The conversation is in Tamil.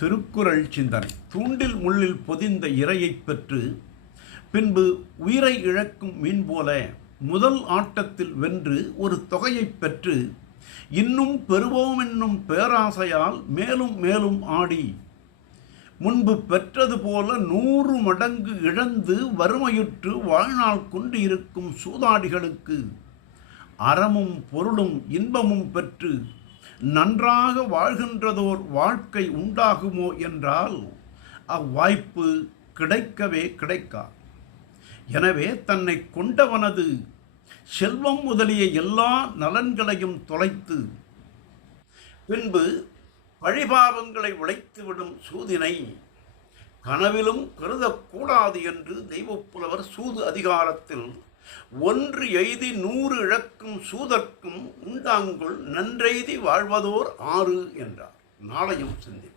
திருக்குறள் சிந்தனை. தூண்டில் முள்ளில் பொதிந்த இரையைப் பெற்று பின்பு உயிரை இழக்கும் மீன் போல முதல் ஆட்டத்தில் வென்று ஒரு தொகையைப் பெற்று இன்னும் பெறுவோம் என்னும் பேராசையால் மேலும் மேலும் ஆடி முன்பு பெற்றது போல 100 மடங்கு இழந்து வறுமையுற்று வாழ்நாள் கொண்டு இருக்கும் சூதாடிகளுக்கு அறமும் பொருளும் இன்பமும் பெற்று நன்றாக வாழ்கின்றதோர் வாழ்க்கை உண்டாகுமோ என்றால் அவ்வாய்ப்பு கிடைக்கவே கிடைக்காது. எனவே தன்னை கொண்டவனது செல்வம் முதலிய எல்லா நலன்களையும் தொலைத்து பின்பு பழிபாவங்களை உழைத்துவிடும் சூதினை கனவிலும் கருதக்கூடாது என்று தெய்வப்புலவர் சூது அதிகாரத்தில் 1 எய்தி 100 இழக்கும் சூதர்க்கும் உண்டாங்குள் நன்றெய்தி வாழ்வதோர் 6 என்றார். நாளையும் சிந்தி.